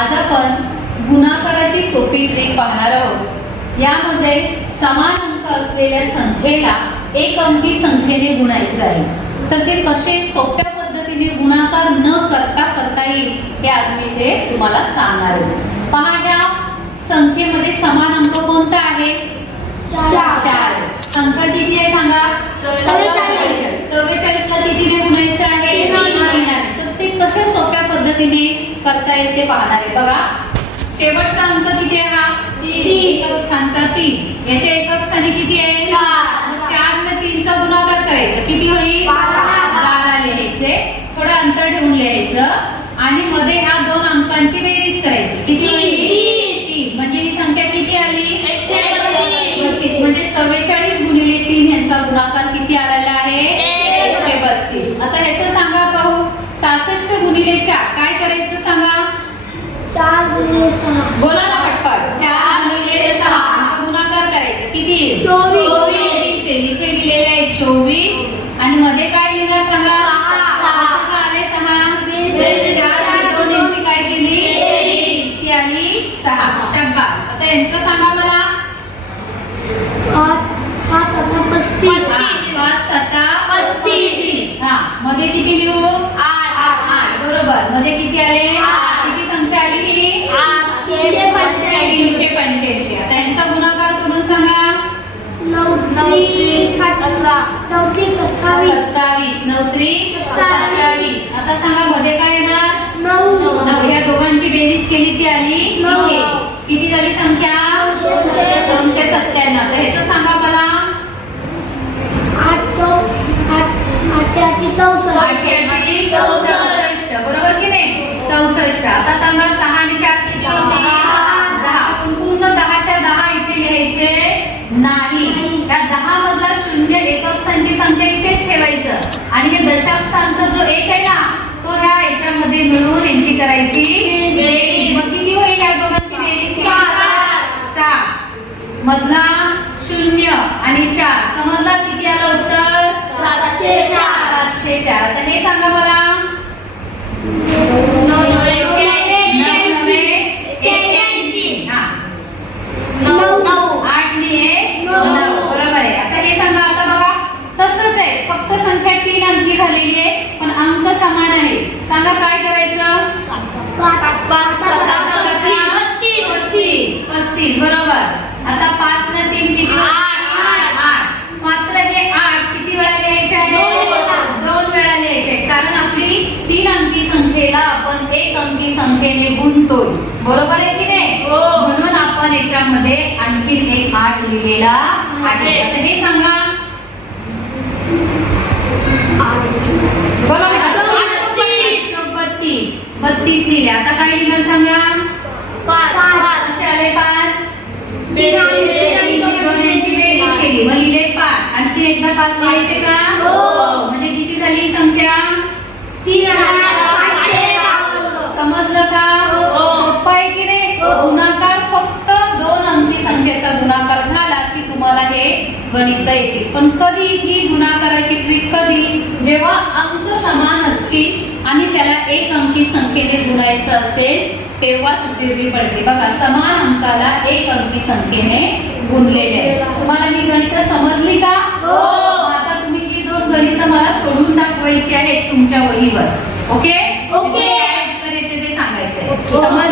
आज आपण गुणाकाराची सोपी ट्रिक पाहणार आहोत. यामध्ये समान अंक असलेल्या संख्येला एक अंकी संख्येने गुणायचं आहे. तर ते कसे सोप्या पद्धतीने गुणाकार न करता करता येईल हे आज मी ते तुम्हाला सांगणार आहे. पहा ह्या संख्येमध्ये समान अंक कोणता आहे? चार. संख्या किती आहे सांगा चव्वेचाळीस. चव्वेचाळीस ला कितीने गुणायचं आहे तीन. तीन आहे. तर ते कशा सोप्या पद्धतीने करता येईल ते पाहणार. आहे बघा शेवटचा अंक किती आहे हा? तीन. एकक स्थानचा तीन. याच्या एकक स्थानी किती आहे? चार. ने तीनचा गुणाकार करायचा. किती होईल. बारा लिहायचे. थोडं अंतर ठेवून लिहायचं. आणि मध्ये ह्या दोन अंकांची बेरीज करायची किती तीन. होईल तीन म्हणजे ही संख्या किती आली एकशे बत्तीस. बत्तीस म्हणजे चव्वेचाळीस गुणिले तीन यांचा गुणाकार किती आलेला आहे एकशे एकशे बत्तीस आता ह्याचं सांगा पाहू सहासष्ट गुणिले चार काय करायचं सांगा चार गुणिले सहा बोला ना पटपट चार गुणिले सहा यांचा गुणाकार करायचं किती येईल? चोवीस. चोवीस येईल. इथे लिहिलेलं आहे चोवीस. आणि मध्ये काय लिहिणार सांगा. कसं आले सहा? दोन यांची काय केली. ती आली सहा. शब्बास आता यांचं सांगा मला. पाच सत्ता पस्तीस. हा. मध्ये किती लिहू? आठ. आठ. बरोबर. मध्ये किती आले आठ. किती संख्या आली ही आठशे पंच्याऐंशी तीनशे पंच्याऐंशी आता यांचा गुणाकार करून सांगा नऊ त्रिक अठरा. नऊ सत्तावीस. सत्तावीस. नऊ सत्तावीस. आता सांगा मध्ये काय येणार? नऊ. नऊ. ह्या दोघांची बेरीज केली ती आली. किती? झाली संख्या? दोनशे. सत्त्याण्णव. तर ह्याचं सांगा मला. आठशे चौसष्ट. बरोबर की नाही? चौसष्ट. आता सांगा सहा आणि चार किती होते दहा. दहा संपूर्ण दहाच्या दहा इथे लिहायचे नाही त्या दहा मधला शून्य एकक स्थानची संख्या इथेच ठेवायचं आणि हे दशांश स्थानचा जो एक आहे ना तो ह्या याच्यामध्ये मिळून यांची करायची बेरीज. मग किती होईल या दोघांची बेरीज केली? सात. सात मधला शून्य आणि चार समजला किती आलं उत्तर सातशे चार. सातशे चार आता हे सांगा मला. हा. हे फक्त संख्या तीन अंकी झालेली आहे पण अंक समान आहे सांगा काय करायचं पस्तीस पस्तीस बरोबर आता तीन किती? आठ. आठ. आठ. मात्र हे आठ किती वेळा लिहायचे आहे? दोन. वेळा. लिहायचे. कारण आपली तीन अंकी संख्येला आपण एक अंकी संख्येने गुणतोय. बरोबर आहे की नाही? हो. म्हणून आपण याच्यामध्ये आणखी एक आठ लिहिलेला आहे हे सांगा. बोला. बत्तीस. बत्तीस. बत्तीस लिहिले. आता काय लिहिणार सांगा पाच कसे आले पाच तीन आणि तीन. तीन आणि दोन यांची बेरीज केली मग लिहिले पाच आणखी एकदा पाच लिहायचे का हो. म्हणजे किती झाली ही संख्या तीन हजार पाचशे बावन्न. समजलं का? हो. सोपं आहे की नाही? हो. गुणाकार फक्त दोन अंकी संख्येचा गुणाकार झाला की तुम्हाला हे गणित येतील पण कधी ही गुणाकाराची ट्रिक कधी? जेव्हा अंक समान असतील आणि त्याला एक अंकी संख्येने गुणायचं असेल तेव्हाच उपयोगी पडते. बघा समान अंकाला एक अंकी संख्येने गुणलेले आहे. तुम्हाला ही गणित समजली का? हो. आता तुम्ही ही दोन गणित मला सोडून दाखवायची आहेत तुमच्या वहीवर. ओके? ओके. काय